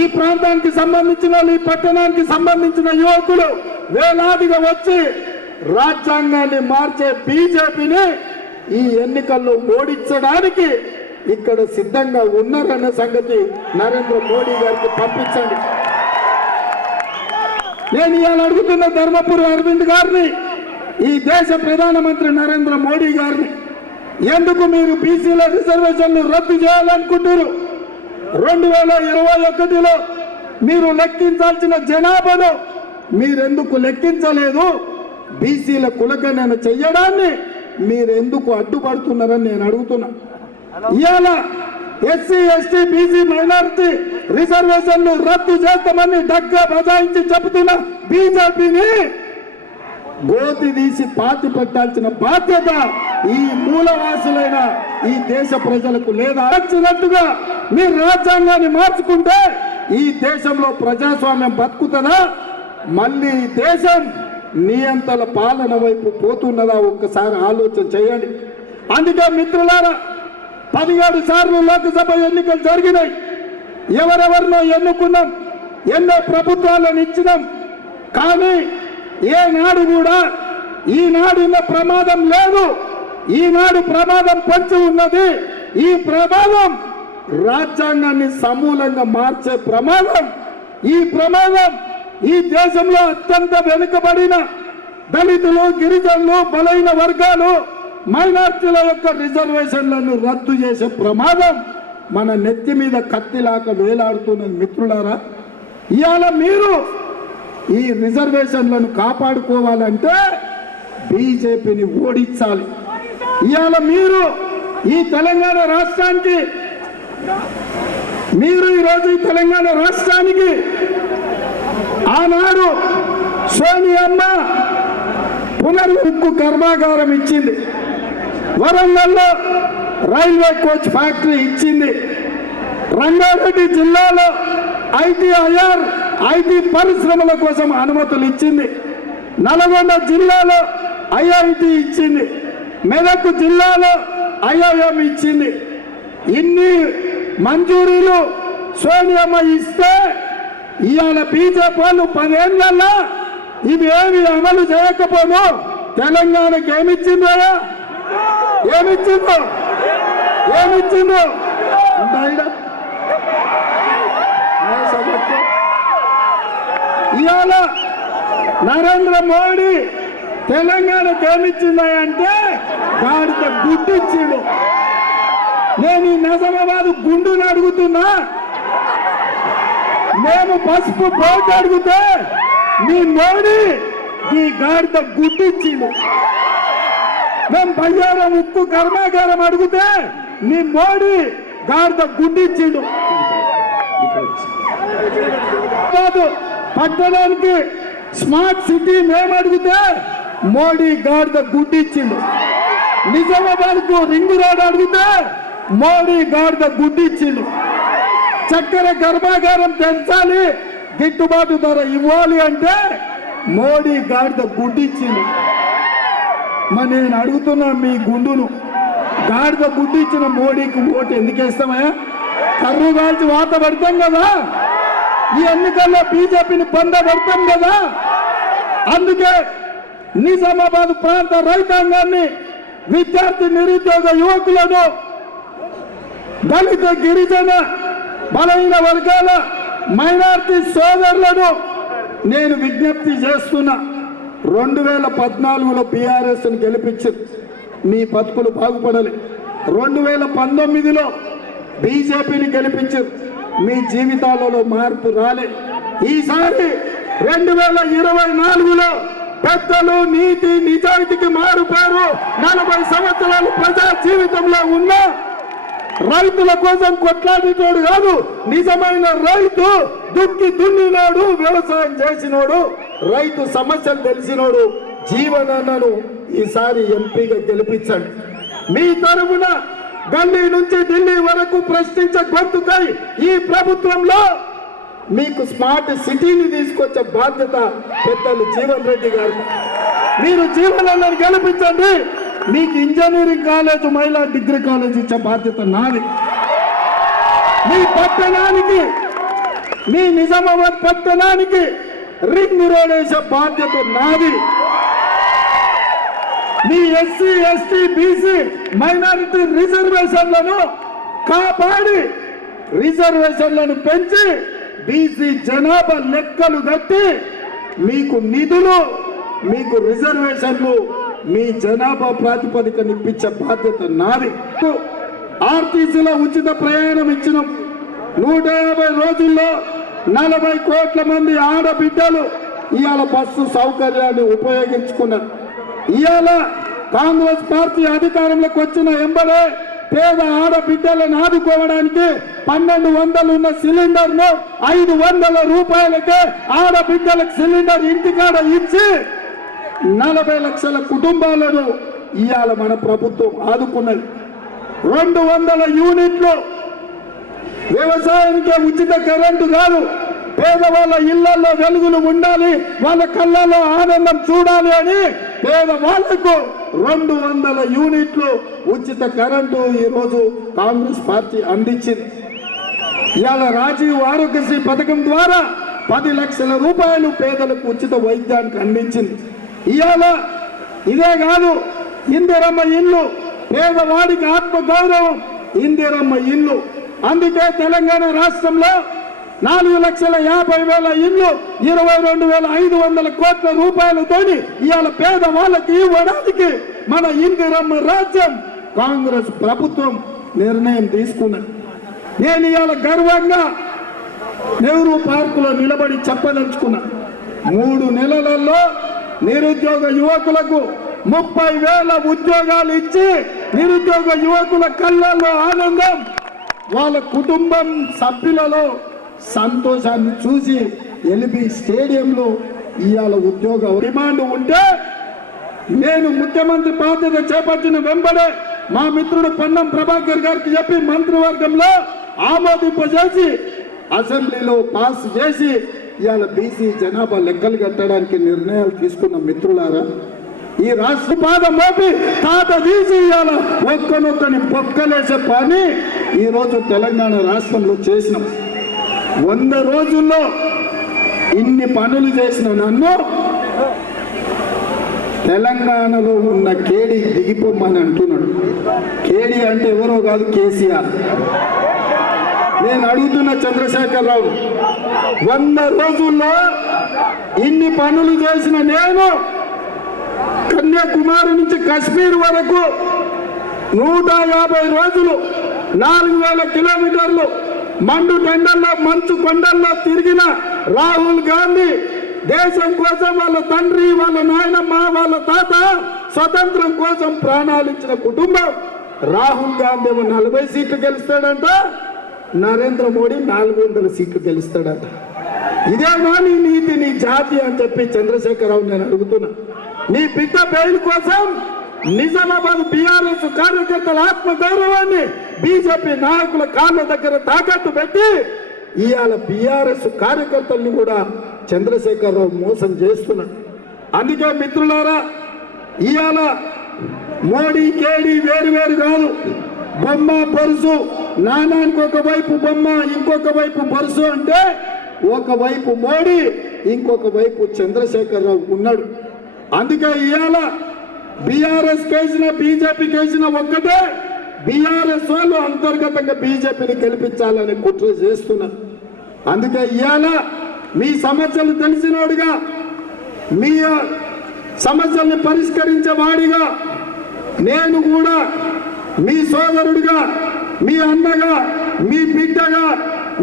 ఈ ప్రాంతానికి సంబంధించిన, ఈ పట్టణానికి సంబంధించిన యువకులు వేలాదిగా వచ్చి రాజ్యాంగాన్ని మార్చే బీజేపీని ఈ ఎన్నికల్లో ఓడించడానికి ఇక్కడ సిద్ధంగా ఉన్నారన్న సంగతి నరేంద్ర మోడీ గారికి పంపించండి. నేను ఇవాళ అడుగుతున్న ధర్మపురి అరవింద్ గారిని, ఈ దేశ ప్రధానమంత్రి నరేంద్ర మోడీ గారిని, ఎందుకు మీరు బీసీల రిజర్వేషన్లు రద్దు చేయాలనుకుంటారు? 2021లో మీరు లెక్కించాల్సిన జనాభాను మీరెందుకు లెక్కించలేదు? బీసీల కులగణన చెయ్యడాన్ని మీరెందుకు అడ్డుపడుతున్నారని నేను అడుగుతున్నా. ఇవాళ ఎస్సీ ఎస్టీ బీసీ మైనారిటీ రిజర్వేషన్లు రద్దు చేస్తామని డగ్గా బజాయించి చెబుతున్న బీజేపీని గోతి తీసి పాతి పెట్టాల్సిన బాధ్యత ఈ మూలవాసులైన ఈ దేశ ప్రజలకు లేదా? వచ్చినట్టుగా మీరు రాజ్యాంగాన్ని మార్చుకుంటే ఈ దేశంలో ప్రజాస్వామ్యం బతుకుతుందా? మళ్ళీ ఈ దేశం నియంతల పాలన వైపు పోతున్నదా? ఒక్కసారి ఆలోచన చేయండి. అందుకే మిత్రులారా, 17 సార్లు లోక్సభ ఎన్నికలు జరిగినాయి. ఎవరెవరినో ఎన్నుకున్నాం, ఎన్నో ప్రభుత్వాలను ఇచ్చినాం. కానీ ఏనాడు కూడా ఈనాడు ఉన్న ప్రమాదం లేదు. ఈనాడు ప్రమాదం పొంచి ఉన్నది. ఈ ప్రమాదం రాజ్యాంగాన్ని సమూలంగా మార్చే ప్రమాదం. ఈ ప్రమాదం ఈ దేశంలో అత్యంత వెనుకబడిన దళితులు, గిరిజనులు, బలైన వర్గాలు, మైనార్టీల యొక్క రిజర్వేషన్లను రద్దు చేసే ప్రమాదం మన నెత్తి మీద కత్తిలాక వేలాడుతున్నది. మిత్రులారా, ఇవాళ మీరు ఈ రిజర్వేషన్లను కాపాడుకోవాలంటే బీజేపీని ఓడించాలి. ఇవాళ మీరు ఈ తెలంగాణ రాష్ట్రానికి ఆనాడు సోనియమ్మ పునరుక్కు కర్మాగారం ఇచ్చింది. వరంగల్లో రైల్వే కోచ్ ఫ్యాక్టరీ ఇచ్చింది. రంగారెడ్డి జిల్లాలో ఐటీ పరిశ్రమల కోసం అనుమతులు ఇచ్చింది. నల్గొండ జిల్లాలో ఐఐటి ఇచ్చింది. మెదక్ జిల్లాలో ఐఐఎం ఇచ్చింది. ఇన్ని మంజూరీలు సోనియమ్మ ఇస్తే ఇవాళ బీజేపీ వాళ్ళు 10 ఏళ్లలో ఇవి ఏమి అమలు చేయకపోను తెలంగాణకి ఏమిచ్చిందో ఇవాళ నరేంద్ర మోడీ తెలంగాణకు ఏమిచ్చిందా అంటే గాడిద గుడ్డిచ్చిండు. నేను ఈ నిజామాబాద్ గుండుని అడుగుతున్నా, మేము పసుపు పోటు అడిగితే మీ మోడీ ఈ గాడిద గుడ్డిచ్చిండు. మేము బయ్యారం ఉక్కు కర్మాగారం అడిగితే మీ మోడీ గాడిద గుడ్డిచ్చిండు. పట్టణానికి స్మార్ట్ సిటీ మేము అడిగితే మోడీ గాడిద గుడ్డిచ్చిండు. నిజామాబాద్కు రింగ్ రోడ్ అడిగితే మోడీ గాడిద గుడ్డిచ్చిండు. చక్కెర కర్మాగారం పెంచాలి, గిట్టుబాటు ధర ఇవ్వాలి అంటే మోడీ గాడిద గుడ్డిచ్చిండు. మరి నేను అడుగుతున్నా, మీ గుండును గాడిద గుడ్డిచ్చిన మోడీకి ఓటు ఎందుకు వేస్తామయ్యా? కర్రు కాల్చి వాత పడతాం కదా, ఈ ఎన్నికల్లో బీజేపీని పొందబడతాం కదా. అందుకే నిజామాబాద్ ప్రాంత రైతాంగాన్ని, విద్యార్థి నిరుద్యోగ యువకులను, దళిత గిరిజన బలైన వర్గాల మైనార్టీ సోదరులను నేను విజ్ఞప్తి చేస్తున్నా. 2014లో బీఆర్ఎస్ని గెలిపించారు, మీ బతుకులు బాగుపడాలి. 2019లో బీజేపీని గెలిపించారు, మీ జీవితాలలో మార్పు రాలే. ఈసారి 2024లో పెద్దలు నీతి నిజాయితీకి మారుపారు. 40 సంవత్సరాలు ప్రజా జీవితంలో ఉన్న రైతుల కోసం కొట్లాడేటోడు కాదు, నిజమైన రైతు, దుక్కి దున్నినోడు, వ్యవసాయం చేసినోడు, రైతు సమస్యలు తెలిసినోడు జీవనన్నను ఈసారి ఎంపీగా గెలిపించండి. మీ తరఫున గల్లీ నుంచి ఢిల్లీ వరకు ప్రశ్నించే గొంతుకై ఈ ప్రభుత్వంలో మీకు స్మార్ట్ సిటీని తీసుకొచ్చే బాధ్యత పెద్దలు జీవన్ రెడ్డి గారు. మీరు జీవనన్నను గెలిపించండి. మీకు ఇంజనీరింగ్ కాలేజ్, మహిళా డిగ్రీ కాలేజ్ ఇచ్చే బాధ్యత నాది. మీ పట్టణానికి, మీ నిజామాబాద్ పట్టణానికి రింగ్ రోడ్ వేసే బాధ్యత నాది. మీ ఎస్సీ ఎస్టీ బీసీ మైనారిటీ రిజర్వేషన్లను కాపాడి రిజర్వేషన్లను పెంచి బీసీ జనాభా లెక్కలు కట్టి మీకు నిధులు మీకు రిజర్వేషన్లు మీ జనాభా ప్రాతిపదికన ఇప్పించే బాధ్యత నాది. ఆర్టీసీలో ఉచిత ప్రయాణం ఇచ్చినాం. 150 రోజుల్లో 40 కోట్ల మంది ఆడబిడ్డలు ఇవాళ బస్సు సౌకర్యాన్ని ఉపయోగించుకున్నారు. ఇవాళ కాంగ్రెస్ పార్టీ అధికారంలోకి వచ్చిన ఎంబడే పేద ఆడబిడ్డలను ఆదుకోవడానికి 1200 ఉన్న సిలిండర్ను 500 రూపాయలకే ఆడబిడ్డలకు సిలిండర్ ఇంటికాడ ఇచ్చి 40 లక్షల కుటుంబాలను ఇవాళ మన ప్రభుత్వం ఆదుకున్నది. 200 యూనిట్లు వ్యవసాయానికే ఉచిత కరెంటు కాదు, పేదవాళ్ళ ఇళ్లలో వెలుగులు ఉండాలి, వాళ్ళ కళ్ళలో ఆనందం చూడాలి అని పేదవాళ్లకు 200 యూనిట్లు ఉచిత కరెంటు ఈరోజు కాంగ్రెస్ పార్టీ అందించింది. ఇవాళ రాజీవ్ ఆరోగ్యశ్రీ పథకం ద్వారా 10 లక్షల రూపాయలు పేదలకు ఉచిత వైద్యానికి అందించింది. ఇవాళ ఇదే కాదు, ఇందిరమ్మ ఇల్లు పేదవాడికి ఆత్మ గౌరవం, ఇందిరమ్మ ఇల్లు. అందుకే తెలంగాణ రాష్ట్రంలో 4,50,000 ఇల్లు 22,500 కోట్ల రూపాయలతో ఇవాళ పేదవాళ్ళకి ఇవ్వడానికి మన ఇందిరమ్మ రాజ్యం కాంగ్రెస్ ప్రభుత్వం నిర్ణయం తీసుకున్నది. నేను ఇవాళ గర్వంగా నెహ్రూ పార్కులో నిలబడి చెప్పదలుచుకున్నా, 3 నెలలలో నిరుద్యోగ యువకులకు 30,000 ఉద్యోగాలు ఇచ్చి నిరుద్యోగ యువకుల కళ్ళల్లో ఆనందం, వాళ్ళ కుటుంబం సభ్యులలో సంతోషాన్ని చూసి ఎల్బీ స్టేడియంలో ఇవాళ ఉద్యోగ డిమాండ్ ఉంటే నేను ముఖ్యమంత్రి బాధ్యత చేపట్టిన వెంబడే మా మిత్రుడు పొన్నం ప్రభాకర్ గారికి చెప్పి మంత్రివర్గంలో ఆమోదింపజేసి అసెంబ్లీలో పాస్ చేసి ఇవాళ బీసీ జనాభా లెక్కలు కట్టడానికి నిర్ణయాలు తీసుకున్న మిత్రులారా, ఈ రాష్ట్ర పాద మోపి తాత తీసి ఇవాళ ఒక్కనొక్కని పొక్కలేసే పని ఈరోజు తెలంగాణ రాష్ట్రంలో చేసినాం. 100 రోజుల్లో ఇన్ని పనులు చేసిన నన్ను తెలంగాణలో ఉన్న కేడి దిగిపోమ్మని అంటున్నాడు. కేడి అంటే ఎవరో కాదు, కేసీఆర్. నేను అడుగుతున్న చంద్రశేఖరరావు, 100 రోజుల్లో ఇన్ని పనులు చేసిన నేను కన్యాకుమారి నుంచి కశ్మీర్ వరకు 150 రోజులు 4,000 కిలోమీటర్లు మండు టెండల్లో మంచు కొండల్లో తిరిగిన రాహుల్ గాంధీ దేశం కోసం వాళ్ళ తండ్రి, వాళ్ళ నాయనమ్మ, వాళ్ళ తాత స్వతంత్రం కోసం ప్రాణాలు ఇచ్చిన కుటుంబం. రాహుల్ గాంధీ 40 సీట్లు గెలుస్తాడంట, నరేంద్ర మోడీ 400 సీట్లు గెలుస్తాడట. ఇదేమో నీ నీతి, నీ జాతి అని చెప్పి చంద్రశేఖరరావు నేను అడుగుతున్నా. నీ బిడ్డ బెయిల్ కోసం నిజామాబాద్ బీఆర్ఎస్ కార్యకర్తల ఆత్మ గౌరవాన్ని బీజేపీ నాయకుల కాళ్ళ దగ్గర తాకట్టు పెట్టి ఇవాళ బీఆర్ఎస్ కార్యకర్తల్ని కూడా చంద్రశేఖరరావు మోసం చేస్తున్నాడు. అందుకే మిత్రులారా, ఇవాళ మోడీ కేడీ వేరు వేరు కాదు, బొమ్మ పరుసు, నాణానికి ఒకవైపు బొమ్మ ఇంకొక వైపు పరుసు అంటే ఒకవైపు మోడీ ఇంకొక వైపు చంద్రశేఖరరావు ఉన్నాడు. అందుకే ఇవాళ బీఆర్ఎస్ కేసిన బీజేపీ కేసిన ఒక్కటే, బీఆర్ఎస్ వాళ్ళు అంతర్గతంగా బీజేపీని గెలిపించాలని కుట్ర చేస్తున్నారు. అందుకే ఇవాళ మీ సమస్యలు తెలిసినోడుగా, మీ సమస్యల్ని పరిష్కరించే వాడిగా, నేను కూడా మీ సోదరుడిగా, మీ అన్నగా, మీ బిడ్డగా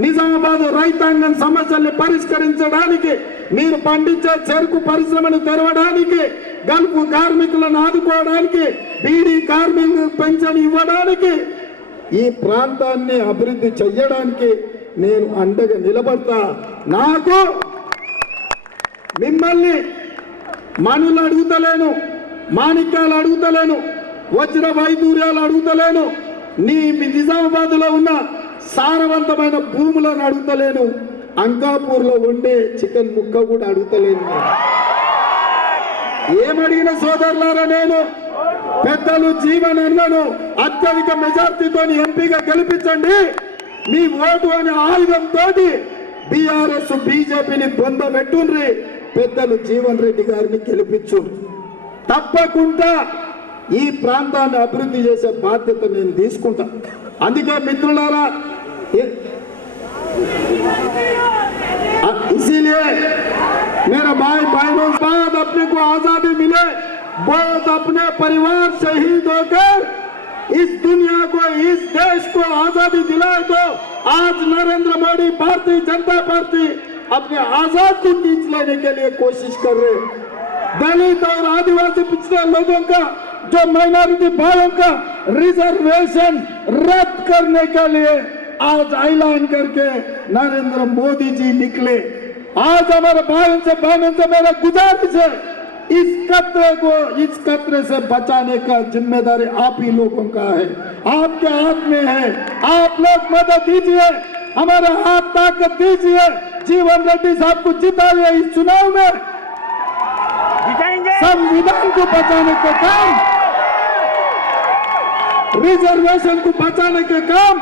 నిజామాబాద్ రైతాంగం సమస్యల్ని పరిష్కరించడానికి, మీరు పండించే చెరుకు పరిశ్రమను తెరవడానికి, గల్ఫ్ కార్మికులను ఆదుకోవడానికి, బీడీ కార్మికులకు పెన్షన్ ఇవ్వడానికి, ఈ ప్రాంతాన్ని అభివృద్ధి చెయ్యడానికి నేను అండగా నిలబడతా. నాకు మిమ్మల్ని మనులు అడుగుతలేను, మాణిక్యాలు అడుగుతలేను, వజ్ర వైదూర్యాలు అడుగుతలేను, నీ నిజామాబాద్లో ఉన్న సారవంతమైన భూములను అడుగుతలేను, అంకాపూర్లో ఉండే చికెన్ ముక్క కూడా అడుగుతలేను. ఏమడిగిన సోదరులారా, నేను పెద్దలు జీవన్ అన్నను అత్యధిక మెజార్టీతో ఎంపీగా గెలిపించండి, మీ ఓటు అనే ఆయుధంతో బీఆర్ఎస్ బీజేపీని బొందబెట్టుండ్రి, పెద్దలు జీవన్ రెడ్డి గారిని గెలిపించు. తప్పకుండా ఈ ప్రాంతాన్ని అభివృద్ధి చేసే బాధ్యత నేను తీసుకుంటా. అందుకే మిత్రులారా, इसीलिए मेरा भाई बहनों बाद अपने को आजादी मिले, बहुत अपने परिवार शहीद होकर इस दुनिया को, इस देश को आजादी दिलाए, तो आज नरेंद्र मोदी भारतीय जनता पार्टी अपने आजाद को खींच लेने के लिए कोशिश कर रहे हैं। दलित और आदिवासी पिछड़े लोगों का, जो माइनॉरिटी भाइयों का रिजर्वेशन रद्द करने के लिए आज ऐलान करके नरेंद्र मोदी जी निकले। आज हमारे भाइयों से बहनों से मेरा गुजारिश है, इस खतरे को, इस खतरे से बचाने का जिम्मेदारी आप ही लोगों का है, आपके हाथ में है। आप लोग मदद दीजिए, हमारे हाथ ताकत दीजिए, जीवन रेड्डी साहब को जिताइए इस चुनाव में। संविधान को बचाने के काम, रिजर्वेशन को बचाने के काम,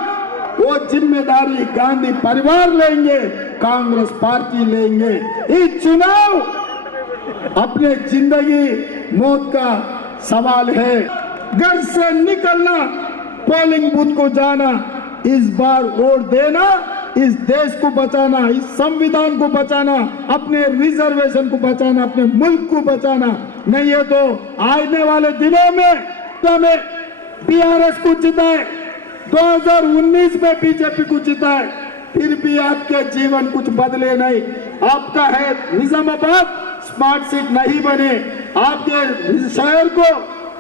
वो जिम्मेदारी गांधी परिवार लेंगे, कांग्रेस पार्टी लेंगे। इस चुनाव अपने जिंदगी मौत का सवाल है। घर से निकलना, पोलिंग बूथ को जाना, इस बार वोट देना, इस देश को बचाना, इस संविधान को बचाना, अपने रिजर्वेशन को बचाना, अपने मुल्क को बचाना। नहीं है तो आने वाले दिनों में हमें बीआरएस को जिताए, 2019 में बीजेपी को जिताए, फिर भी आपके जीवन कुछ बदले नहीं। आपका है निजामाबाद स्मार्ट सिटी नहीं बने, आपके शहर को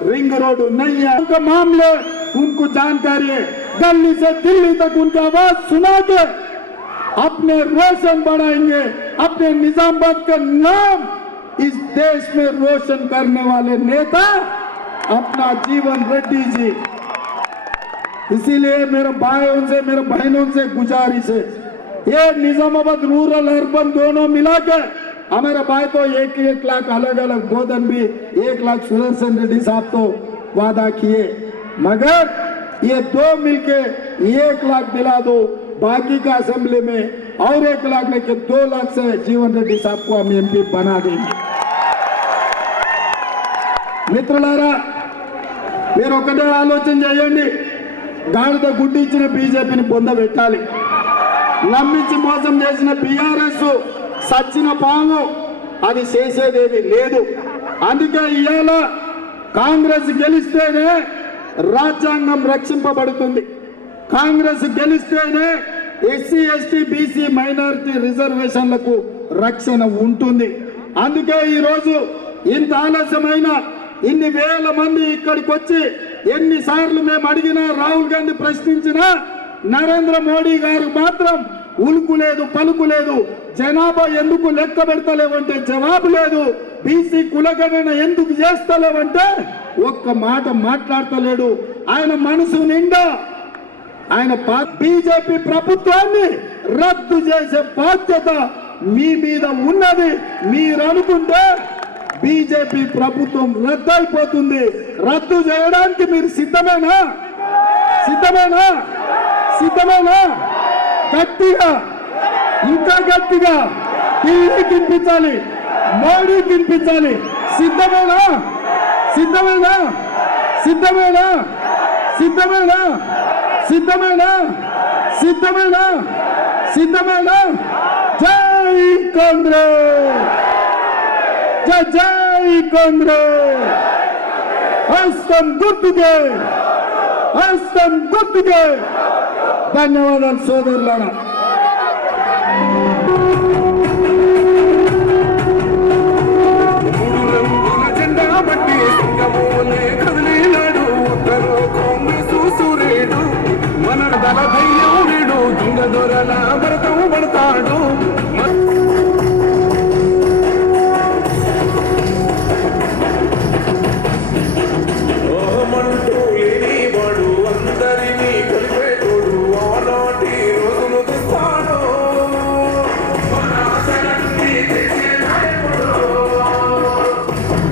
रिंग रोड नहीं है, उनका मामले उनको जानकारी है, दिल्ली से दिल्ली तक उनका आवाज सुना के अपने रोशन बढ़ाएंगे, अपने निजामाबाद का नाम इस देश में रोशन करने वाले नेता अपना जीवन रेड्डी जी। इसीलिए मेरे भाइयों से, मेरे बहनों से गुजारिश है, ये निजामाबाद रूरल अर्बन दोनों मिला के हमारे भाई तो 1-1 लाख अलग अलग गोदन भी 1 लाख सुदर्शन रेड्डी साहब तो वादा किए, मगर ये दो मिलके 1 लाख दिला दो, बाकी का असेंबली में और 1 लाख लेके 2 लाख से जीवन रेड्डी साहब को हम एमपी बना देंगे। మిత్రులారా, మీరు ఒకటే ఆలోచన చేయండి, గాడిద గుడ్డి ఇచ్చిన బీజేపీని పొందబెట్టాలి, నమ్మించి మోసం చేసిన బీఆర్ఎస్ సచ్చిన పాము, అది చేసేదేమీ లేదు. అందుకే ఇవాళ కాంగ్రెస్ గెలిస్తేనే రాజ్యాంగం రక్షింపబడుతుంది, కాంగ్రెస్ గెలిస్తేనే ఎస్సీ ఎస్టీ బీసీ మైనారిటీ రిజర్వేషన్లకు రక్షణ ఉంటుంది. అందుకే ఈరోజు ఇంత ఆలస్యమైన ఇన్ని వేల మంది ఇక్కడికి వచ్చి ఎన్నిసార్లు మేము అడిగినా, రాహుల్ గాంధీ ప్రశ్నించినా, నరేంద్ర మోడీ గారు మాత్రం ఉలుకు లేదు, పలుకు లేదు. జనాభా ఎందుకు లెక్క పెడతలేవంటే జవాబు లేదు, బీసీ కులగణన ఎందుకు చేస్తలేవంటే ఒక్క మాట మాట్లాడతలేడు. ఆయన మనసు నిండా ఆయన బీజేపీ ప్రభుత్వాన్ని రద్దు చేసే బాధ్యత మీ మీద ఉన్నది. మీరు అనుకుంటే బీజేపీ ప్రభుత్వం రద్దు అయిపోతుంది. రద్దు చేయడానికి మీరు సిద్ధమేనా? సిద్ధమేనా? సిద్ధమేనా? గట్టిగా, ఇంకా గట్టిగా టీవీ వినిపించాలి, మోడీ వినిపించాలి. సిద్ధమేనా? సిద్ధమేనా? సిద్ధమేనా? సిద్ధమేనా? సిద్ధమేనా? సిద్ధమేనా? సిద్ధమేనా? జై కాంగ్రెస్, జై జై కాంగ్రెస్. హస్తం గుర్తుకే, హస్తం గుర్తుకే. ధన్యవాదాలు సోదరులారా. మూడు రంగుల జెండా బట్టి సింగమోలే కదిలినాడు ఉత్తర కాంగ్రెస్ సూర్యుడు, మన దళ ధైర్యం వీడు, దొంగ దొరల భరతం పడతాడు. మంటూ లేనివాడు, అందరినీ కలిపేటోడు, ఆనాటి రోజులు తెస్తాడు.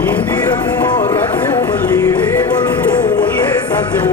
ఇందిరమ్మ రాజ్యం మళ్ళీ రేవంతు వల్లే సాధ్యం.